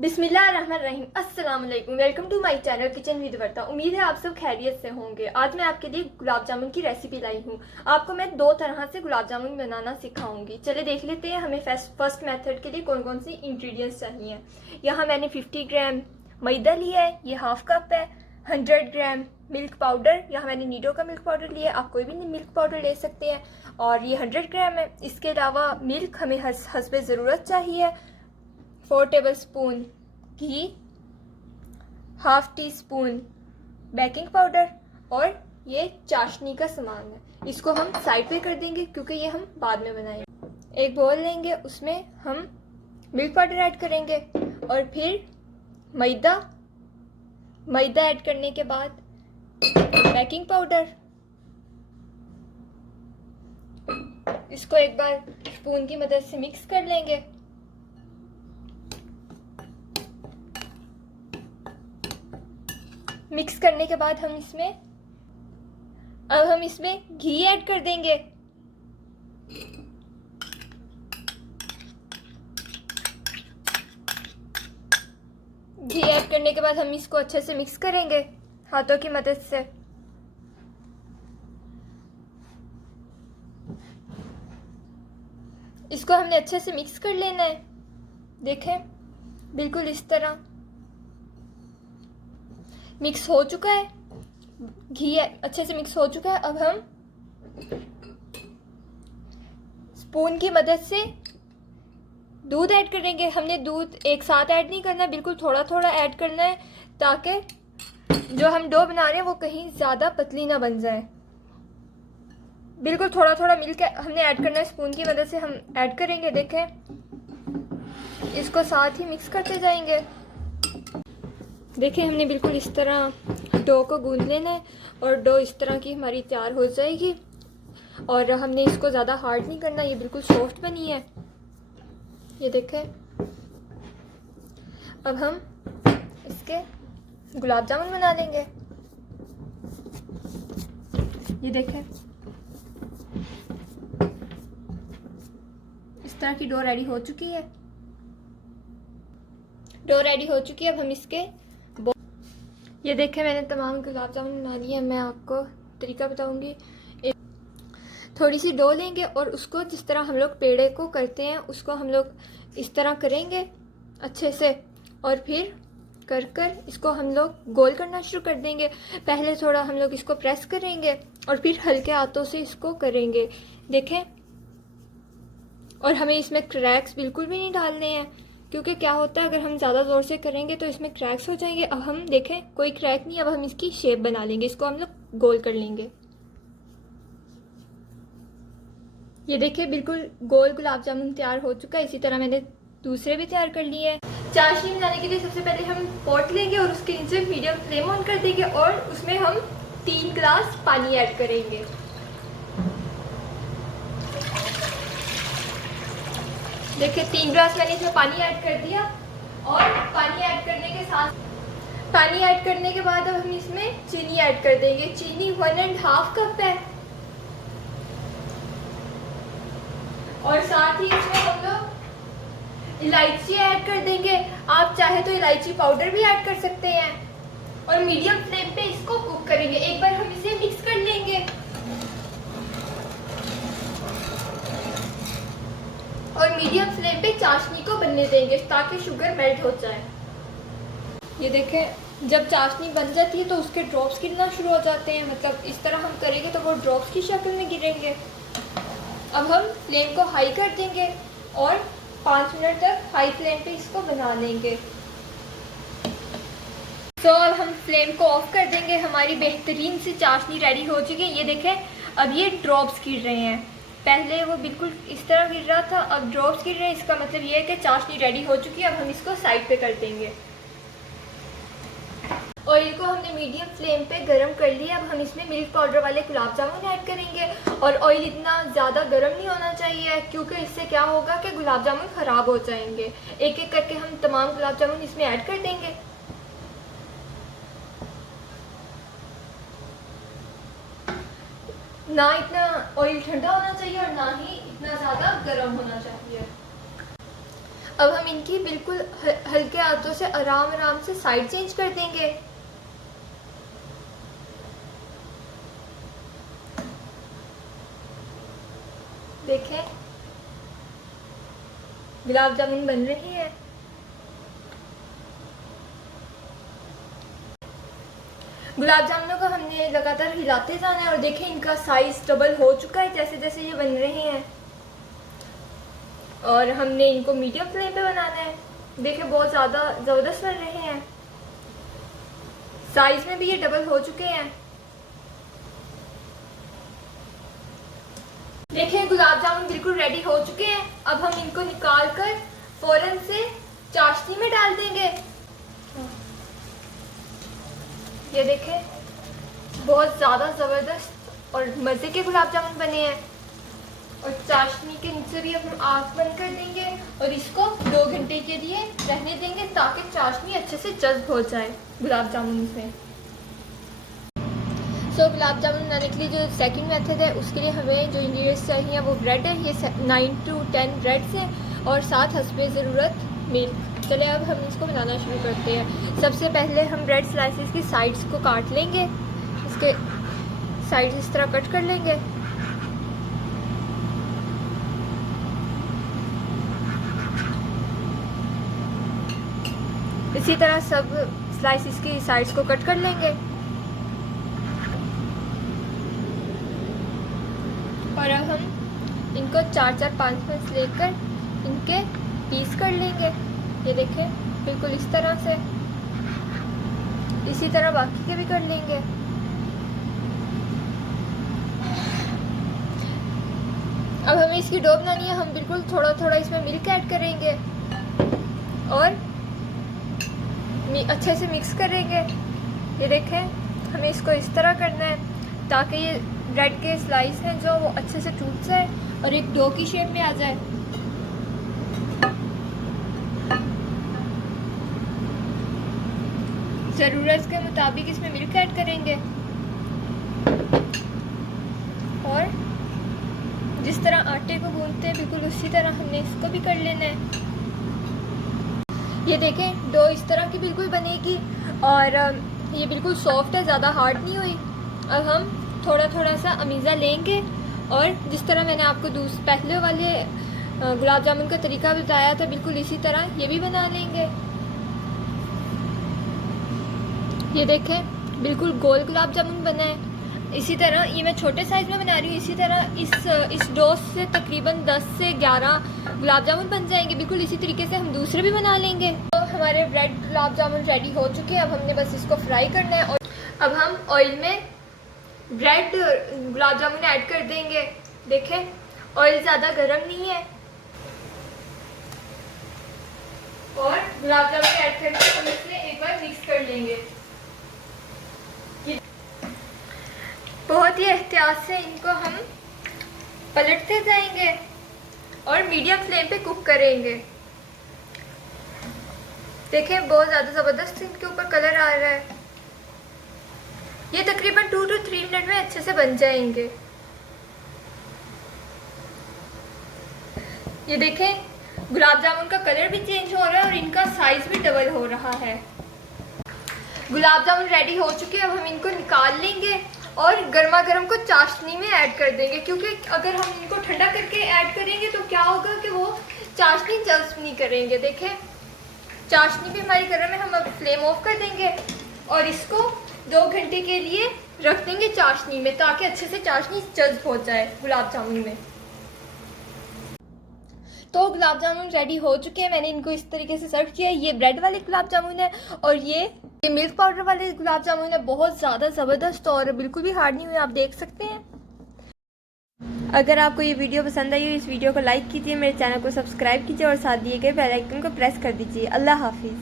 बिस्मिल्लाहिर्रहमानिर्रहीम। अस्सलाम वालेकुम। Welcome to my channel kitchen with Varta. उम्मीद है आप सब खैरियत से होंगे। आज मैं आपके लिए गुलाब जामुन की रेसिपी लाई हूँ। आपको मैं दो तरह से गुलाब जामुन बनाना सिखाऊंगी। चले देख लेते हैं हमें फर्स्ट मेथड के लिए कौन कौन सी इंग्रेडिएंट्स चाहिए। यहाँ मैंने 50 ग्राम मैदा लिया है, ये हाफ कप है। 100 ग्राम मिल्क पाउडर, यहाँ मैंने नीडो का मिल्क पाउडर लिया है, आप कोई भी मिल्क पाउडर ले सकते हैं। और ये 100 ग्राम है। इसके अलावा मिल्क हमें हस्बे ज़रूरत चाहिए। 4 टेबल स्पून घी, half teaspoon baking powder और ये चाशनी का सामान है। इसको हम साइड पे कर देंगे क्योंकि ये हम बाद में बनाएंगे। एक बोल लेंगे, उसमें हम मिल्क पाउडर ऐड करेंगे और फिर मैदा ऐड करने के बाद बेकिंग पाउडर। इसको एक बार स्पून की मदद से मिक्स कर लेंगे। मिक्स करने के बाद हम इसमें घी ऐड कर देंगे। घी ऐड करने के बाद हम इसको अच्छे से मिक्स करेंगे हाथों की मदद से। इसको हमने अच्छे से मिक्स कर लेना है। देखें, बिल्कुल इस तरह मिक्स हो चुका है। घी अच्छे से मिक्स हो चुका है। अब हम स्पून की मदद से दूध ऐड करेंगे। हमने दूध एक साथ ऐड नहीं करना, बिल्कुल थोड़ा थोड़ा ऐड करना है ताकि जो हम डो बना रहे हैं वो कहीं ज़्यादा पतली ना बन जाए। बिल्कुल थोड़ा थोड़ा मिल्क हमने ऐड करना है, स्पून की मदद से हम ऐड करेंगे। देखें, इसको साथ ही मिक्स करते जाएंगे। देखिए, हमने बिल्कुल इस तरह डो को गूंद लेना है और डो इस तरह की हमारी तैयार हो जाएगी। और हमने इसको ज़्यादा हार्ड नहीं करना, ये बिल्कुल सॉफ्ट बनी है। ये देखें, अब हम इसके गुलाब जामुन बना लेंगे। ये देखें, इस तरह की डो रेडी हो चुकी है। डो रेडी हो चुकी है। अब हम इसके ये देखें, मैंने तमाम गुलाब जामुन बना लिए हैं। मैं आपको तरीका बताऊंगी। थोड़ी सी डो लेंगे और उसको जिस तरह हम लोग पेड़े को करते हैं उसको हम लोग इस तरह करेंगे अच्छे से। और फिर कर इसको हम लोग गोल करना शुरू कर देंगे। पहले थोड़ा हम लोग इसको प्रेस करेंगे और फिर हल्के हाथों से इसको करेंगे। देखें, और हमें इसमें क्रैक्स बिल्कुल भी नहीं डालने हैं क्योंकि क्या होता है अगर हम ज़्यादा ज़ोर से करेंगे तो इसमें क्रैक्स हो जाएंगे। अब हम देखें, कोई क्रैक नहीं। अब हम इसकी शेप बना लेंगे, इसको हम लोग गोल कर लेंगे। ये देखिए, बिल्कुल गोल गुलाब जामुन तैयार हो चुका है। इसी तरह मैंने दूसरे भी तैयार कर लिए हैं। चाशनी बनाने के लिए सबसे पहले हम पॉट लेंगे और उसके नीचे मीडियम फ्लेम ऑन कर देंगे और उसमें हम 3 गिलास पानी ऐड करेंगे। देखिए, 3 गिलास मैंने इसमें पानी ऐड कर दिया। और पानी ऐड करने के बाद अब हम इसमें चीनी ऐड कर देंगे। चीनी 1.5 कप है। और साथ ही इसमें हम लोग इलायची ऐड कर देंगे। आप चाहे तो इलायची पाउडर भी ऐड कर सकते हैं। और मीडियम फ्लेम पे इसको कुक करेंगे। एक बार हम इसे मिक्स कर लेंगे और मीडियम फ्लेम पे चाशनी को बनने देंगे ताकि शुगर मेल्ट हो जाए। ये देखें, जब चाशनी बन जाती है तो उसके ड्रॉप्स गिरना शुरू हो जाते हैं। मतलब इस तरह हम करेंगे तो वो ड्रॉप्स की शक्ल में गिरेंगे। अब हम फ्लेम को हाई कर देंगे और 5 मिनट तक हाई फ्लेम पे इसको बना लेंगे। तो अब हम फ्लेम को ऑफ कर देंगे। हमारी बेहतरीन सी चाशनी रेडी हो चुकी है। ये देखें, अब ये ड्रॉप्स गिर रहे हैं। पहले वो बिल्कुल इस तरह गिर रहा था, अब ड्रॉप्स गिर रहे हैं। इसका मतलब ये है कि चाशनी रेडी हो चुकी है। अब हम इसको साइड पे कर देंगे। ऑयल को हमने मीडियम फ्लेम पे गरम कर लिया। अब हम इसमें मिल्क पाउडर वाले गुलाब जामुन ऐड करेंगे। और ऑयल इतना ज़्यादा गर्म नहीं होना चाहिए क्योंकि इससे क्या होगा कि गुलाब जामुन ख़राब हो जाएंगे। एक एक करके हम तमाम गुलाब जामुन इसमें ऐड कर देंगे। ना इतना ऑयल ठंडा होना चाहिए और ना ही इतना ज़्यादा गर्म होना चाहिए। अब हम इनकी बिल्कुल हल्के हाथों से आराम आराम से साइड चेंज कर देंगे। देखें गुलाब जामुन बन रही है। गुलाब जामुनों को हमने लगातार हिलाते जाना है और देखें इनका साइज डबल हो चुका है जैसे जैसे ये बन रहे हैं। और हमने इनको मीडियम फ्लेम पे बनाना है। देखें बहुत ज़्यादा ज़बरदस्त बन रहे हैं, साइज में भी ये डबल हो चुके हैं। देखें गुलाब जामुन बिल्कुल रेडी हो चुके हैं। अब हम इनको निकाल कर फौरन से चाशनी में डाल देंगे। ये देखें बहुत ज़्यादा ज़बरदस्त और मज़े के गुलाब जामुन बने हैं। और चाशनी के नीचे भी हम आग बंद कर देंगे और इसको 2 घंटे के लिए रहने देंगे ताकि चाशनी अच्छे से जज्ब हो जाए गुलाब जामुन से। गुलाब जामुन बनाने के लिए जो सेकंड मेथड है उसके लिए हमें जो इंग्रेडिएंट्स चाहिए वो ब्रेड है। ये 9 to 10 ब्रेड्स हैं और साथ हस्बे ज़रूरत मिल्क। चलिए अब हम इसको बनाना शुरू करते हैं। सबसे पहले हम ब्रेड स्लाइसेस की साइड्स को काट लेंगे। इसके साइड्स इस तरह कट कर लेंगे। इसी तरह सब स्लाइसेस की साइड्स को कट कर लेंगे और अब हम इनको 4-4-5 लेकर इनके पीस कर लेंगे। ये देखें बिल्कुल इस तरह से। इसी तरह बाकी के भी कर लेंगे। अब हमें इसकी डो बनानी है। हम बिल्कुल थोड़ा थोड़ा इसमें मिल्क ऐड करेंगे और अच्छे से मिक्स करेंगे। ये देखें हमें इसको इस तरह करना है ताकि ये ब्रेड के स्लाइस हैं जो वो अच्छे से टूट जाए और एक डो की शेप में आ जाए। ज़रूरत के मुताबिक इसमें मिल्क ऐड करेंगे और जिस तरह आटे को गूंथते हैं बिल्कुल उसी तरह हमने इसको भी कर लेना है। ये देखें डो इस तरह की बिल्कुल बनेगी और ये बिल्कुल सॉफ्ट है, ज़्यादा हार्ड नहीं हुई। अब हम थोड़ा थोड़ा सा अमीज़ा लेंगे और जिस तरह मैंने आपको पहले वाले गुलाब जामुन का तरीका बताया था बिल्कुल इसी तरह ये भी बना लेंगे। ये देखें बिल्कुल गोल गुलाब जामुन बना है। इसी तरह ये मैं छोटे साइज़ में बना रही हूँ। इसी तरह इस डो से तकरीबन 10 से 11 गुलाब जामुन बन जाएंगे। बिल्कुल इसी तरीके से हम दूसरे भी बना लेंगे। तो हमारे ब्रेड गुलाब जामुन रेडी हो चुके हैं। अब हमने बस इसको फ्राई करना है। और अब हम ऑयल में ब्रेड गुलाब जामुन ऐड कर देंगे। देखें ऑयल ज़्यादा गर्म नहीं है और गुलाब जामुन ऐड करके हम इसे एक बार मिक्स कर लेंगे। बहुत ही एहतियात से इनको हम पलटते जाएंगे और मीडियम फ्लेम पे कुक करेंगे। देखें बहुत ज़्यादा ज़बरदस्त इनके ऊपर कलर आ रहा है। ये तकरीबन 2 to 3 मिनट में अच्छे से बन जाएंगे। ये देखें गुलाब जामुन का कलर भी चेंज हो रहा है और इनका साइज भी डबल हो रहा है। गुलाब जामुन रेडी हो चुके हैं। अब हम इनको निकाल लेंगे और गर्मा गर्म को चाशनी में ऐड कर देंगे, क्योंकि अगर हम इनको ठंडा करके ऐड करेंगे तो क्या होगा कि वो चाशनी जज्ब नहीं करेंगे। देखें चाशनी भी हमारी गर्म है। हम अब फ्लेम ऑफ कर देंगे और इसको 2 घंटे के लिए रख देंगे चाशनी में ताकि अच्छे से चाशनी जज्ब हो जाए गुलाब जामुन में। तो गुलाब जामुन रेडी हो चुके हैं। मैंने इनको इस तरीके से सर्व किया है। ये ब्रेड वाले गुलाब जामुन है और ये मिल्क पाउडर वाले गुलाब जामुन है। बहुत ज़्यादा ज़बरदस्त और बिल्कुल भी हार्ड नहीं हुए, आप देख सकते हैं। अगर आपको ये वीडियो पसंद आई हो इस वीडियो को लाइक कीजिए, मेरे चैनल को सब्सक्राइब कीजिए और साथ दिए गए बेल आइकन को प्रेस कर दीजिए। अल्लाह हाफिज़।